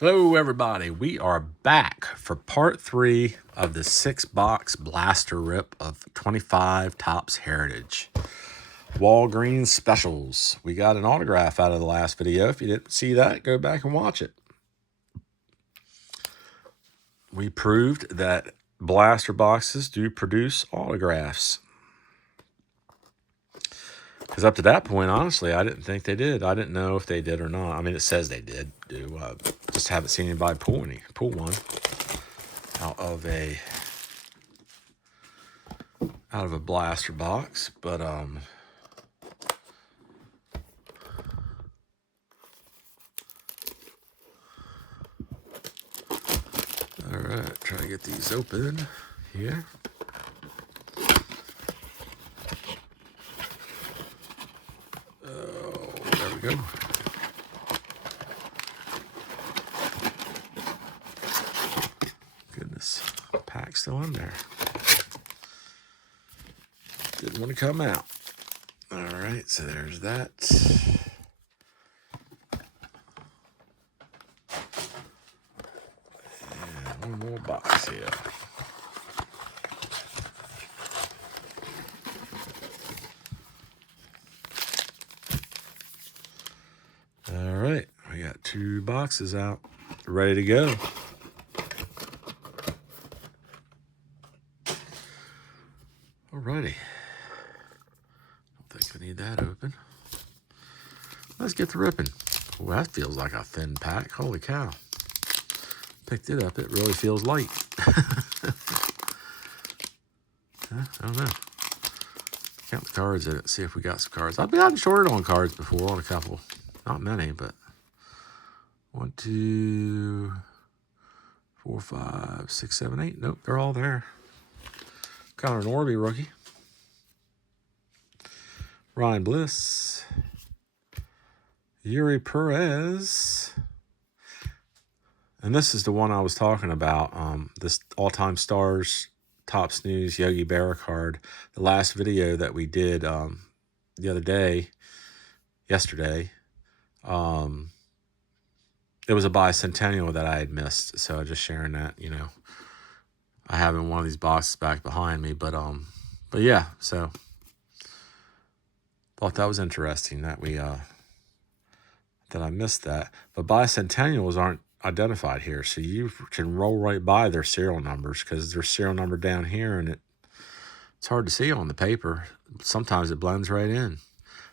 Hello, everybody. We are back for part 3 of the 6-box blaster rip of 25 Topps Heritage Walgreens Specials. We got an autograph out of the last video. If you didn't see that, go back and watch it. We proved that blaster boxes do produce autographs. Because up to that point, honestly, I didn't think they did. I didn't know if they did or not. I mean, it says they did. Just haven't seen anybody pull one out of a blaster box. But all right, try to get these open here. Oh, there we go. Goodness, pack's still in there. Didn't want to come out. All right, so there's that. And one more box here. All right, we got 2 boxes out, ready to go. Alrighty. Don't think we need that open. Let's get the ripping. Oh, that feels like a thin pack. Holy cow. Picked it up. It really feels light. I don't know. Count the cards in it. See if we got some cards. I've gotten shorted on cards before on a couple. Not many, but 1, 2, 4, 5, 6, 7, 8. Nope, they're all there. Connor Norby, rookie. Ryan Bliss. Yuri Perez. And this is the one I was talking about. This all-time stars Topps News Yogi Berra card. The last video that we did the other day, yesterday, it was a bicentennial that I had missed. So just sharing that, you know. I have in one of these boxes back behind me, but yeah, so thought that was interesting that we that I missed that. But bicentennials aren't identified here, so you can roll right by their serial numbers because there's serial number down here, and it's hard to see on the paper. Sometimes it blends right in.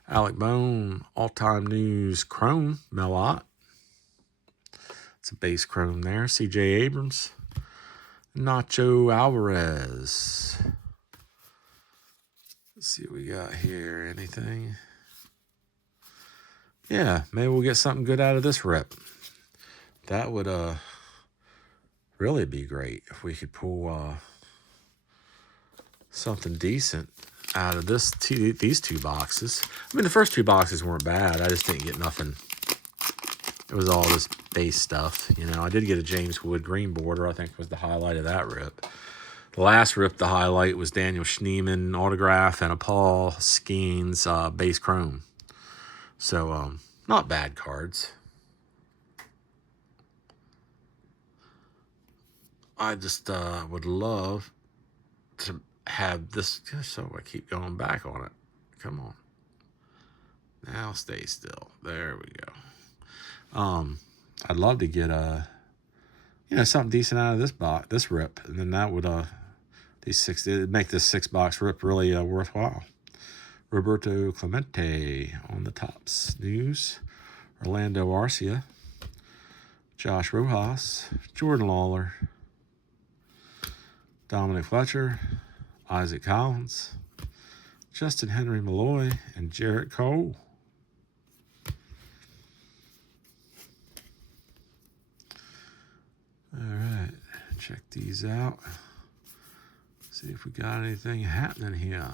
Alec Bone, all-time news chrome, Melot. It's a base chrome there. C.J. Abrams. Nacho Alvarez. Let's see what we got here. Anything? Yeah, maybe we'll get something good out of this rip. That would really be great if we could pull something decent out of these 2 boxes. I mean, the first 2 boxes weren't bad. I just didn't get nothing. It was all this base stuff. You know, I did get a James Wood green border, I think was the highlight of that rip. The last rip, the highlight was Daniel Schneemann autograph and a Paul Skeens base chrome. So, not bad cards. I just would love to have this, so I keep going back on it. Come on. Now stay still. There we go. I'd love to get something decent out of this rip, and then that would it'd make this 6-box rip really worthwhile. Roberto Clemente on the Topps News. Orlando Arcia. Josh Rojas. Jordan Lawler. Dominic Fletcher. Isaac Collins. Justin Henry Malloy. And Jarrett Cole. All right, check these out. See if we got anything happening here.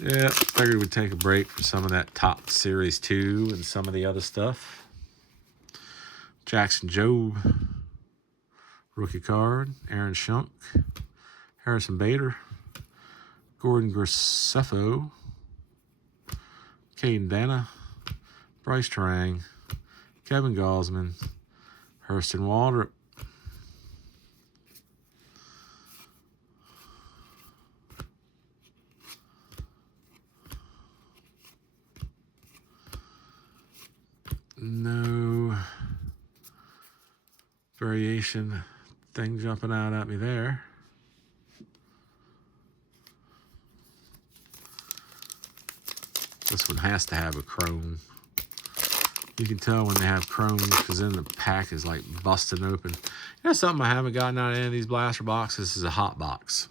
Yeah, figured we'd take a break from some of that Top Series 2 and some of the other stuff. Jackson Jobe. Rookie card, Aaron Shunk, Harrison Bader, Gordon Graceffo, Caden Vanna, Bryce Terang, Kevin Gosman, Hurston Waldrop, no variation thing jumping out at me there. This one has to have a chrome. You can tell when they have chromes because then the pack is like busting open. You know something I haven't gotten out of any of these blaster boxes? This is a hot box.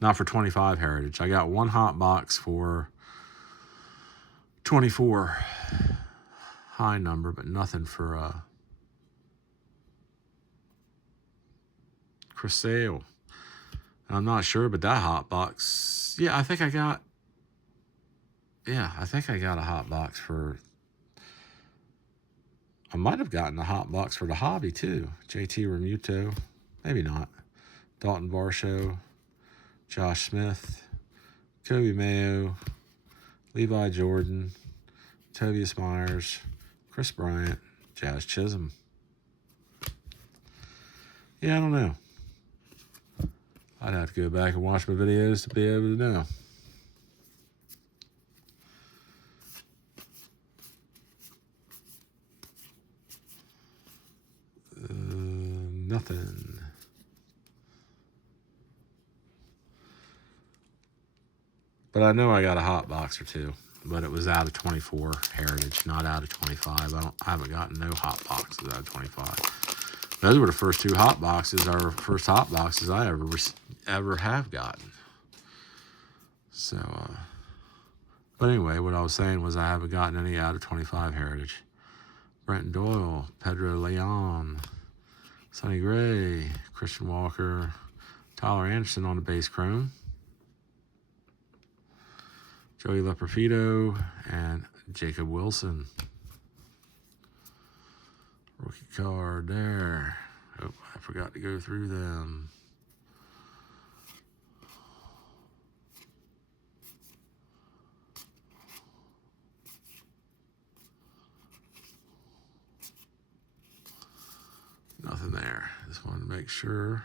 Not for 25 Heritage. I got one hot box for 24 high number, but nothing for Chris Sale. I'm not sure, but that hot box, yeah, I think I got a hot box for, I might have gotten a hot box for the hobby too. JT Remuto, maybe not. Dalton Varsho, Josh Smith, Kobe Mayo, Levi Jordan, Tobias Myers, Chris Bryant, Jazz Chisholm. Yeah, I don't know. I'd have to go back and watch my videos to be able to know. Nothing. But I know I got a hot box or two, but it was out of 24 Heritage, not out of 25. I haven't gotten no hot boxes out of 25. Those were the first two hot boxes, our first hot boxes I ever have gotten. So, but anyway, what I was saying was I haven't gotten any out of 25 Heritage. Brenton Doyle, Pedro Leon, Sonny Gray, Christian Walker, Tyler Anderson on the base chrome, Joey Leperfido, and Jacob Wilson. Rookie card there. Oh, I forgot to go through them. Nothing there. Just wanted to make sure.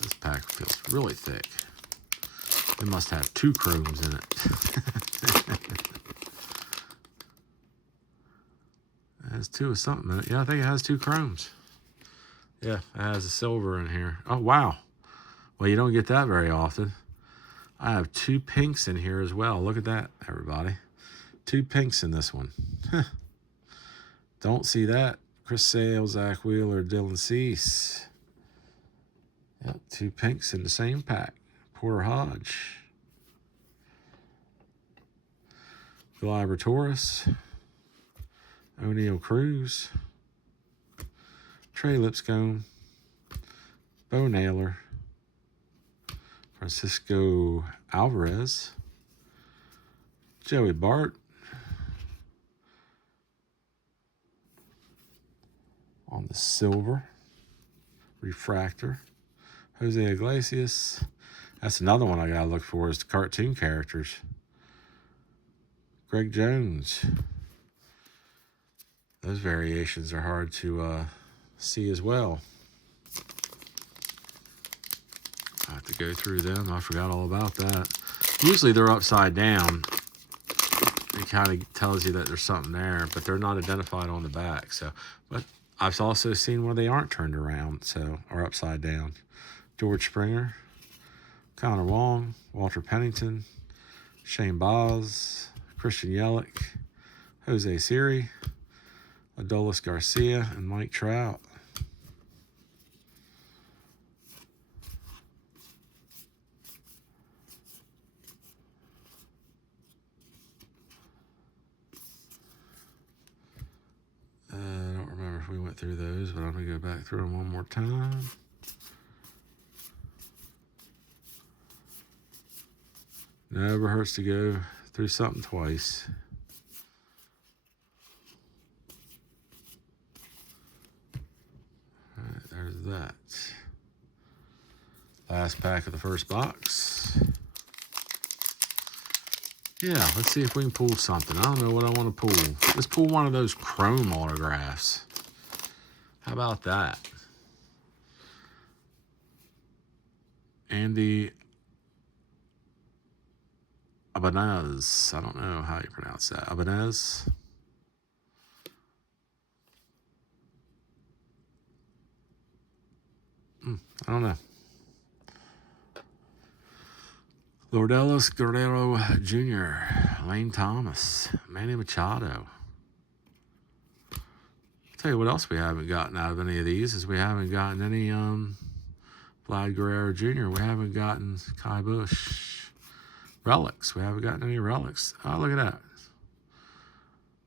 This pack feels really thick. It must have 2 chromes in it. It has 2 of something in it. Yeah, I think it has 2 chromes. Yeah, it has a silver in here. Oh, wow. Well, you don't get that very often. I have 2 pinks in here as well. Look at that, everybody. 2 pinks in this one. Don't see that. Chris Sale, Zach Wheeler, Dylan Cease. Yep, 2 pinks in the same pack. Porter Hodge. Gleyber Torres. O'Neal Cruz. Trey Lipscomb. Bo Naylor. Francisco Alvarez. Joey Bart. On the silver. Refractor. Jose Iglesias. That's another one I gotta look for is the cartoon characters. Greg Jones. Those variations are hard to see as well. I have to go through them. I forgot all about that. Usually they're upside down. It kind of tells you that there's something there, but they're not identified on the back. So, but I've also seen where they aren't turned around, so or upside down. George Springer, Connor Wong, Walter Pennington, Shane Boz, Christian Yelich, Jose Siri, Adolis Garcia, and Mike Trout. I don't remember if we went through those, but I'm going to go back through them one more time. Never hurts to go through something twice. there's that. Last pack of the first box. Yeah, let's see if we can pull something. I don't know what I want to pull. Let's pull one of those chrome autographs. How about that? Andy Ibanez. I don't know how you pronounce that. Ibanez. I don't know. Lourdes Guerrero Jr., Lane Thomas, Manny Machado. Tell you what else we haven't gotten out of any of these is we haven't gotten any Vlad Guerrero Jr. We haven't gotten Kai Bush relics. We haven't gotten any relics. Oh, look at that.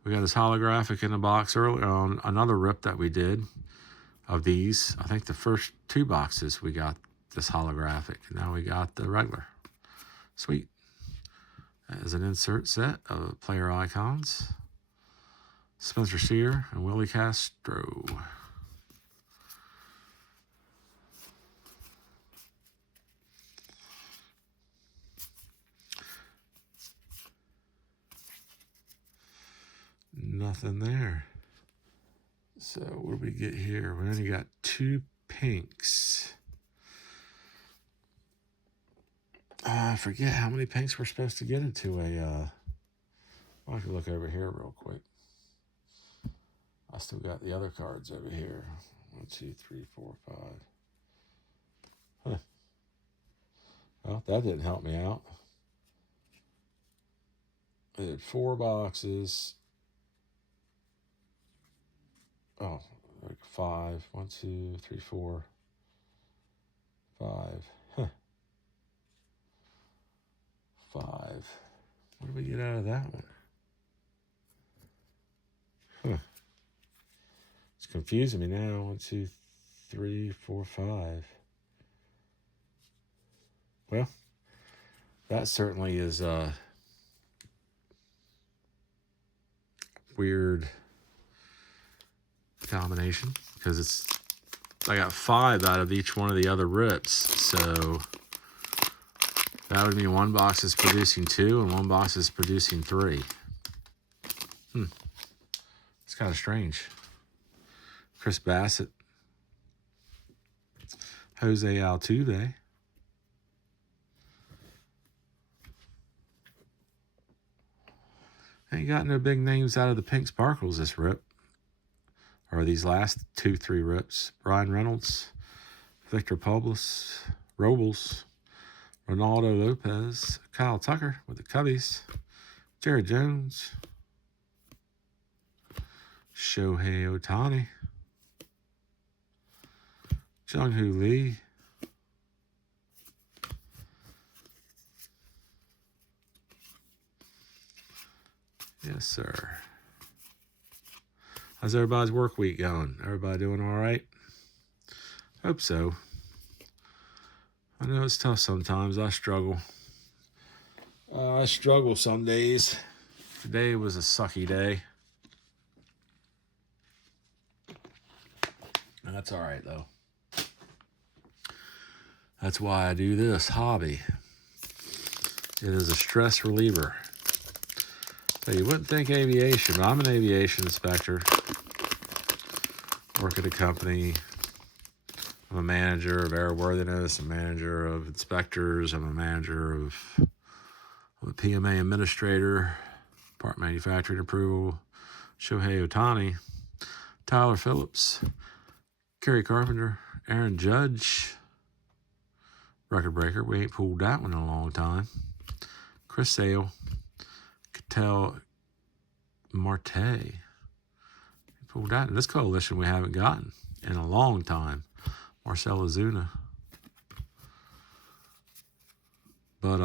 We got this holographic in the box earlier on another rip that we did of these. I think the first 2 boxes we got this holographic, and now we got the regular. Sweet. That is an insert set of player icons. Spencer Steer and Willie Castro. Nothing there. So what do we get here? We only got 2 pinks. I forget how many pinks we're supposed to get into a, I can look over here real quick. I still got the other cards over here. 1, 2, 3, 4, 5. Huh. Well, that didn't help me out. I did 4 boxes. Oh, like 5. 1, 2, 3, 4, 5. Huh. 5. What did we get out of that one? Huh. It's confusing me now. 1, 2, 3, 4, 5. Well, that certainly is a weird combination because I got 5 out of each one of the other rips, so that would mean 1 box is producing 2 and 1 box is producing 3. It's kind of strange. Chris Bassett, Jose Altuve, ain't got no big names out of the pink sparkles this rip, or these last 2, 3 rips. Brian Reynolds, Victor Robles, Ronaldo Lopez, Kyle Tucker with the Cubbies, Jared Jones, Shohei Ohtani, Jung-Hoo Lee, yes, sir. How's everybody's work week going? Everybody doing all right? Hope so. I know it's tough sometimes. I struggle. I struggle some days. Today was a sucky day. That's all right, though. That's why I do this hobby. It is a stress reliever. So you wouldn't think aviation, but I'm an aviation inspector. Work at a company. I'm a manager of airworthiness, a manager of inspectors. I'm a manager of I'm a PMA administrator, part manufacturing approval. Shohei Ohtani, Tyler Phillips, Kerry Carpenter, Aaron Judge, record breaker. We ain't pulled that one in a long time. Chris Sale, Ketel Marte. Pulled that in this coalition we haven't gotten in a long time. Marcell Ozuna. But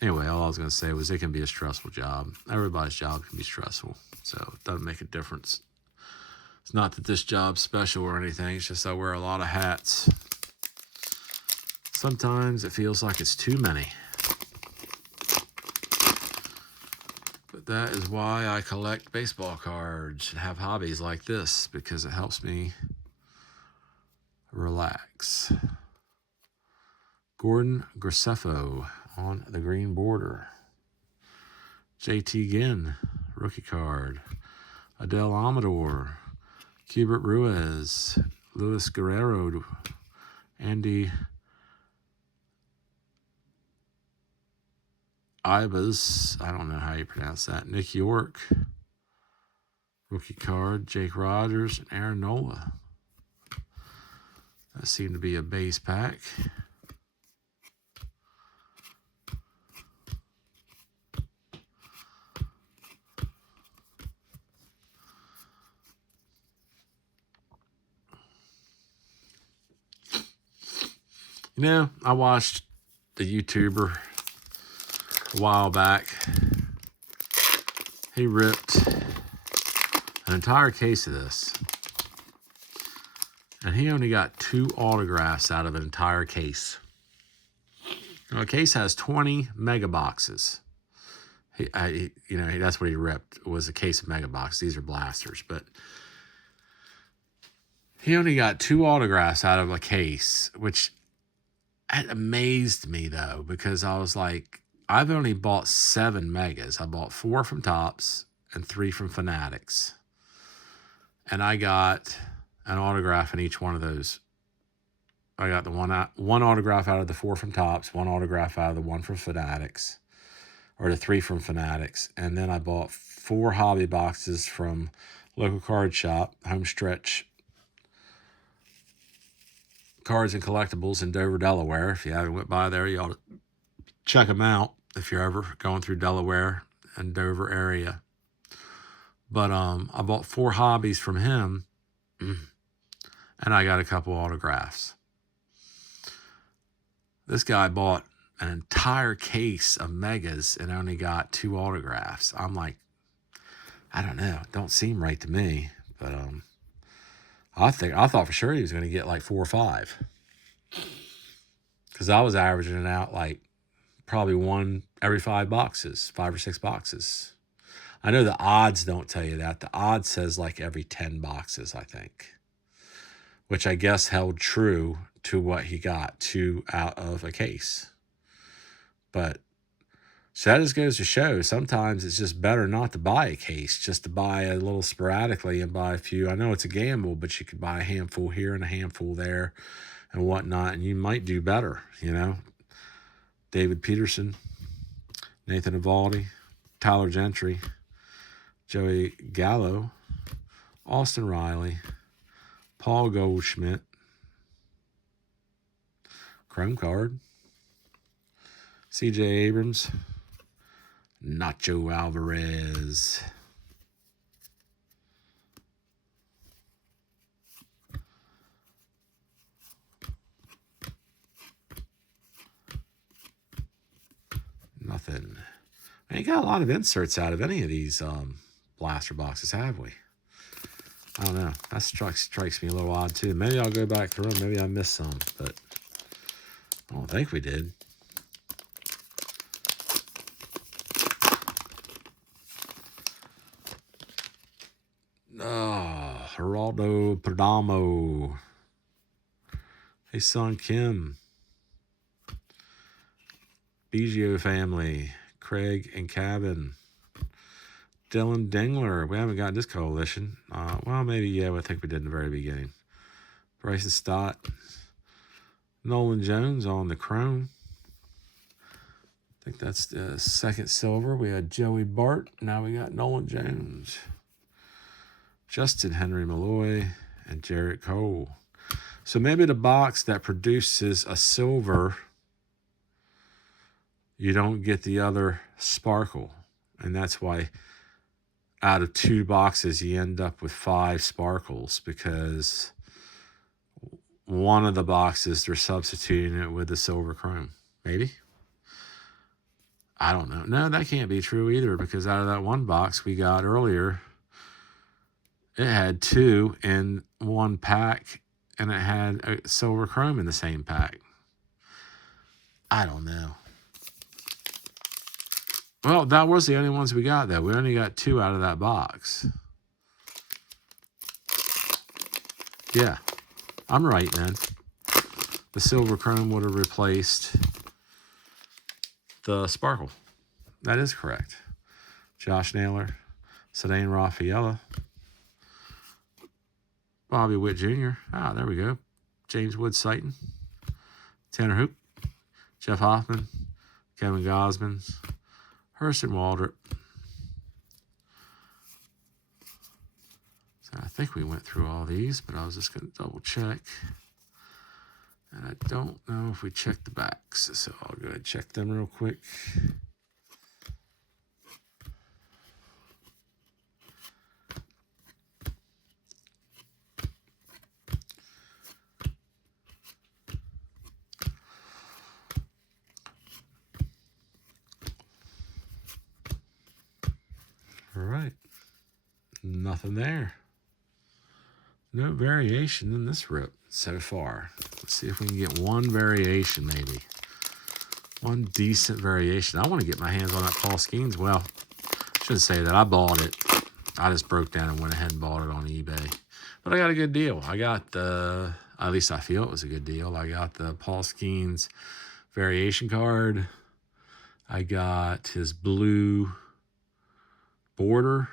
anyway, all I was going to say was it can be a stressful job. Everybody's job can be stressful, so it doesn't make a difference. It's not that this job's special or anything. It's just I wear a lot of hats. Sometimes it feels like it's too many. But that is why I collect baseball cards and have hobbies like this, because it helps me Relax. Gordon Graceffo on the green border. JT Ginn, rookie card. Adele Amador, Hubert Ruiz, Luis Guerrero, Andy Ibas, I don't know how you pronounce that. Nick York, rookie card. Jake Rogers and Aaron Nola. That seemed to be a base pack. You know, I watched the YouTuber a while back. He ripped an entire case of this. And he only got 2 autographs out of an entire case. Now, a case has 20 mega boxes. That's what he ripped, was a case of mega boxes. These are blasters, but he only got 2 autographs out of a case, which amazed me, though, because I was like, I've only bought 7 megas. I bought 4 from TOPPS and 3 from Fanatics. And I got an autograph in each one of those. I got the one autograph out of the 4 from TOPPS, 1 autograph out of the 1 from Fanatics, or the 3 from Fanatics. And then I bought 4 hobby boxes from local card shop, Home Stretch Cards and Collectibles in Dover, Delaware. If you haven't went by there, you ought to check them out if you're ever going through Delaware and Dover area. But I bought 4 hobbies from him, and I got a couple autographs. This guy bought an entire case of megas and only got 2 autographs. I'm like, I don't know. It don't seem right to me. But I thought for sure he was going to get like 4 or 5. Because I was averaging it out like probably 1 every 5 boxes, 5 or 6 boxes. I know the odds don't tell you that. The odds says like every 10 boxes, I think. Which I guess held true to what he got, 2 out of a case. But so that just goes to show, sometimes it's just better not to buy a case, just to buy a little sporadically and buy a few. I know it's a gamble, but you could buy a handful here and a handful there and whatnot, and you might do better, you know. David Peterson, Nathan Evaldi, Tyler Gentry, Joey Gallo, Austin Riley, Paul Goldschmidt, Chrome card, CJ Abrams, Nacho Alvarez, nothing. We ain't got a lot of inserts out of any of these blaster boxes, have we? I don't know. That strikes me a little odd, too. Maybe I'll go back through them. Maybe I missed some, but I don't think we did. Oh, Geraldo Perdomo. Hey, son Kim. Biggio family. Craig and Cabin. Dylan Dingler. We haven't gotten this coalition. Well, maybe, yeah, I think we did in the very beginning. Bryson Stott. Nolan Jones on the chrome. I think that's the second silver. We had Joey Bart. Now we got Nolan Jones. Justin Henry Malloy and Jarrett Cole. So maybe the box that produces a silver, you don't get the other sparkle. And that's why out of 2 boxes, you end up with 5 sparkles, because one of the boxes, they're substituting it with the silver chrome. Maybe? I don't know. No, that can't be true either, because out of that one box we got earlier, it had 2 in one pack, and it had a silver chrome in the same pack. I don't know. Well, that was the only ones we got, though. We only got 2 out of that box. Yeah. I'm right, man. The silver chrome would have replaced the sparkle. That is correct. Josh Naylor, Sedane Raffaella, Bobby Witt Jr. Ah, there we go. James Wood Sighton, Tanner Hoop, Jeff Hoffman, Kevin Gosmans, Hurston Waldrop. So I think we went through all these, but I was just going to double check. And I don't know if we checked the backs, so I'll go ahead and check them real quick. All right. Nothing there. No variation in this rip so far. Let's see if we can get one variation, maybe. One decent variation. I want to get my hands on that Paul Skeens. Well, I shouldn't say that. I bought it. I just broke down and went ahead and bought it on eBay. But I got a good deal. I got the, at least I feel it was a good deal. I got the Paul Skeens variation card. I got his blue border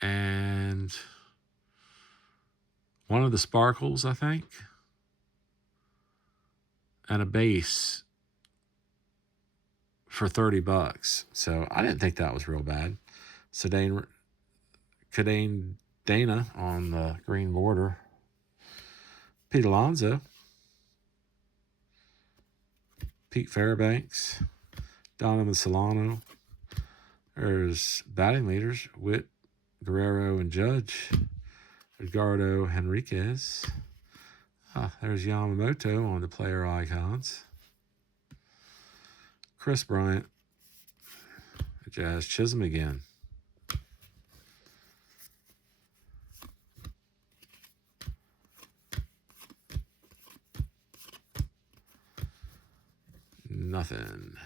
and one of the sparkles, I think, and a base for $30. So I didn't think that was real bad. Sedane Dana on the green border. Pete Alonso. Pete Fairbanks. Donovan Solano. There's batting leaders. Witt, Guerrero, and Judge. Edgardo Henriquez. There's Yamamoto on the player icons. Chris Bryant. Jazz Chisholm again. Nothing.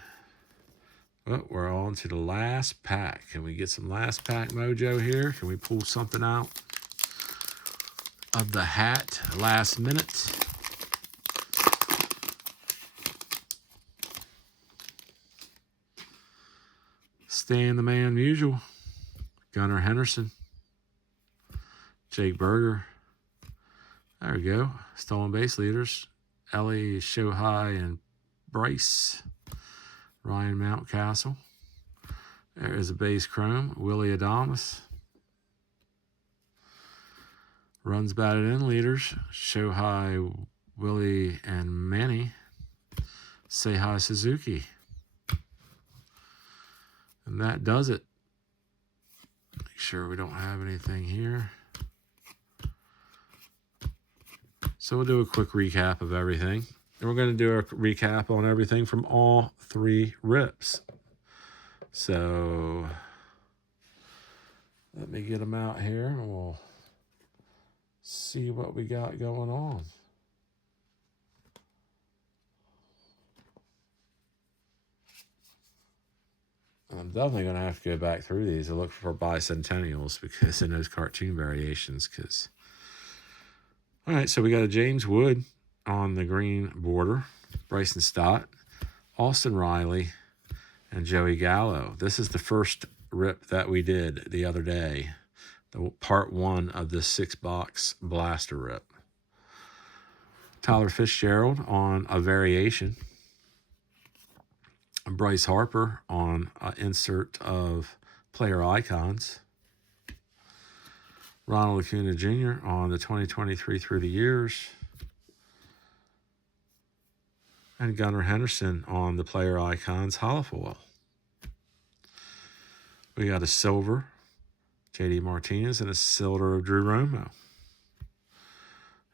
Well, we're on to the last pack. Can we get some last pack mojo here? Can we pull something out of the hat last minute? Stan the Man Musial. Gunnar Henderson. Jake Berger. There we go. Stolen base leaders. Ellie Shohei and Bryce. Ryan Mountcastle. There is a base chrome. Willie Adames. Runs batted in leaders. Shohei, Willie, and Manny. Seiya Suzuki. And that does it. Make sure we don't have anything here. So we'll do a quick recap of everything. And we're going to do a recap on everything from all three rips. So let me get them out here and we'll see what we got going on. I'm definitely going to have to go back through these and look for bicentennials because in those cartoon variations. All right, so we got a James Wood on the green border, Bryson Stott, Austin Riley, and Joey Gallo. This is the first rip that we did the other day, the part one of this 6-box blaster rip. Tyler Fitzgerald on a variation. Bryce Harper on an insert of player icons. Ronald Acuna Jr. on the 2023 through the years. And Gunnar Henderson on the player icons holofoil. We got a silver, J.D. Martinez, and a silver of Drew Romo.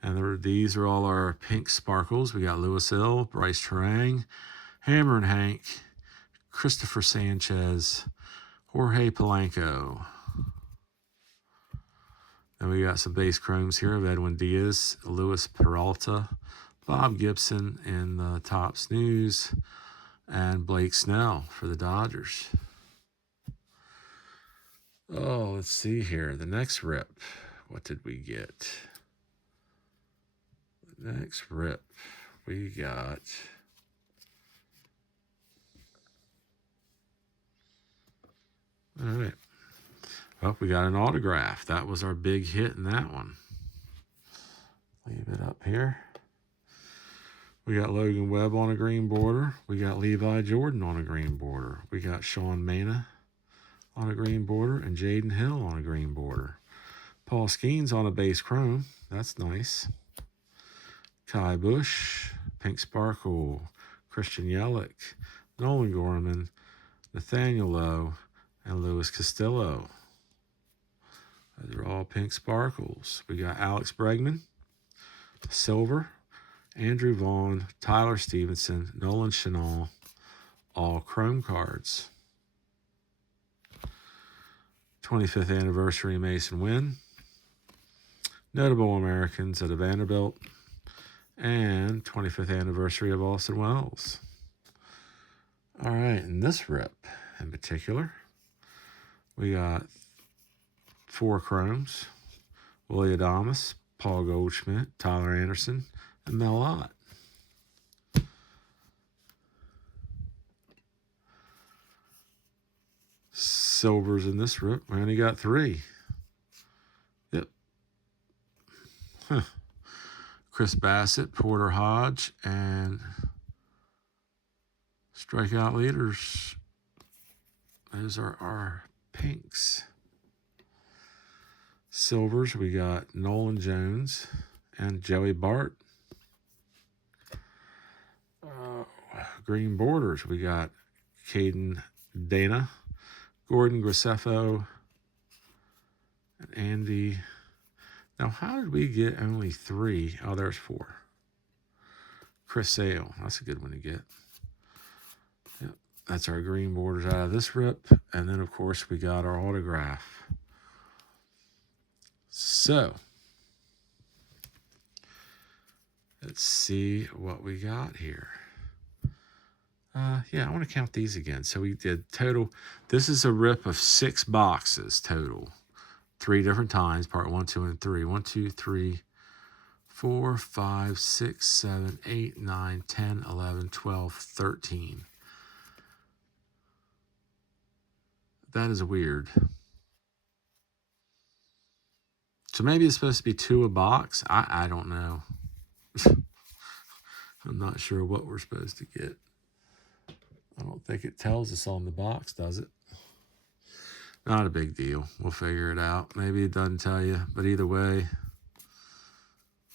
And these are all our pink sparkles. We got Lewis Hill, Bryce Terang, Hammer and Hank, Christopher Sanchez, Jorge Polanco. Then we got some base chromes here of Edwin Diaz, Luis Peralta, Bob Gibson in the TOPPS News, and Blake Snell for the Dodgers. Oh, let's see here. The next rip. What did we get? Next rip, we got all right. Well, we got an autograph. That was our big hit in that one. Leave it up here. We got Logan Webb on a green border. We got Levi Jordan on a green border. We got Sean Mena on a green border and Jaden Hill on a green border. Paul Skeens on a base chrome. That's nice. Kai Bush, Pink Sparkle, Christian Yelich, Nolan Gorman, Nathaniel Lowe, and Luis Castillo. Those are all pink sparkles. We got Alex Bregman, silver, Andrew Vaughn, Tyler Stevenson, Nolan Chenal, all chrome cards. 25th anniversary Mason Wynn, notable Americans at Vanderbilt, and 25th anniversary of Austin Wells. All right, in this rip in particular, we got 4 chromes: Willie Adames, Paul Goldschmidt, Tyler Anderson, and Mel Ott. Silvers in this rip, we only got 3. Yep. Huh. Chris Bassett, Porter Hodge, and strikeout leaders. Those are our pinks. Silvers, we got Nolan Jones and Joey Bart. Green borders, we got Caden Dana, Gordon Graceffo, and Andy. Now, how did we get only 3? Oh, there's 4. Chris Sale, that's a good one to get. Yep, that's our green borders out of this rip. And then, of course, we got our autograph. So, let's see what we got here. Yeah, I want to count these again. So we did total. This is a rip of 6 boxes total. 3 different times, part 1, 2, and 3. 1, 2, 3, 4, 5, 6, 7, 8, 9, 10, 11, 12, 13. That is weird. So maybe it's supposed to be 2 a box. I don't know. I'm not sure what we're supposed to get. I don't think it tells us on the box, does it? Not a big deal. We'll figure it out. Maybe it doesn't tell you, but either way,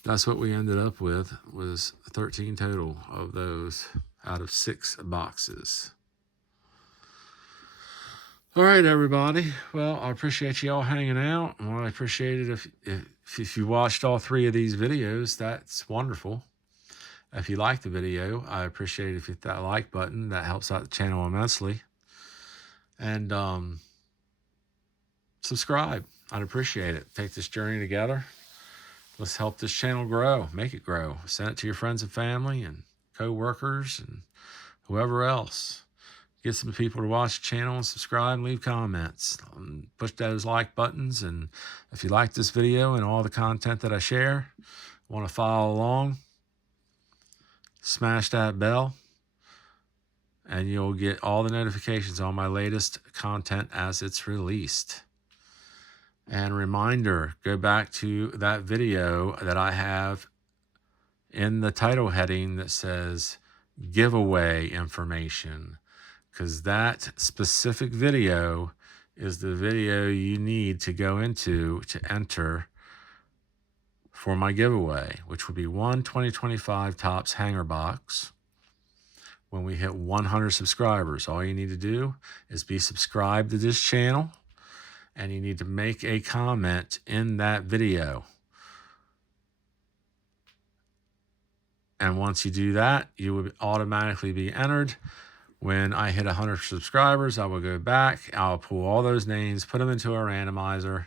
that's what we ended up with, was 13 total of those out of 6 boxes. All right, everybody. Well, I appreciate you all hanging out. Well, I appreciate it if you watched all 3 of these videos. That's wonderful. If you liked the video, I appreciate it if you hit that like button. That helps out the channel immensely. And subscribe. I'd appreciate it. Take this journey together. Let's help this channel grow. Make it grow. Send it to your friends and family and co-workers and whoever else. Get some people to watch the channel and subscribe and leave comments. Push those like buttons. And if you like this video and all the content that I share, want to follow along, smash that bell, and you'll get all the notifications on my latest content as it's released. And reminder, go back to that video that I have in the title heading that says giveaway information, because that specific video is the video you need to go into to enter for my giveaway, which would be 1 2025 TOPPS hanger box. When we hit 100 subscribers, all you need to do is be subscribed to this channel, and you need to make a comment in that video. And once you do that, you will automatically be entered. When I hit 100 subscribers, I will go back, I'll pull all those names, put them into a randomizer,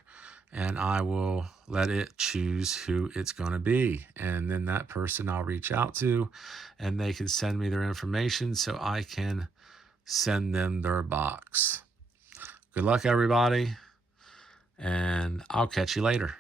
and I will let it choose who it's going to be. And then that person I'll reach out to, and they can send me their information so I can send them their box. Good luck, everybody, and I'll catch you later.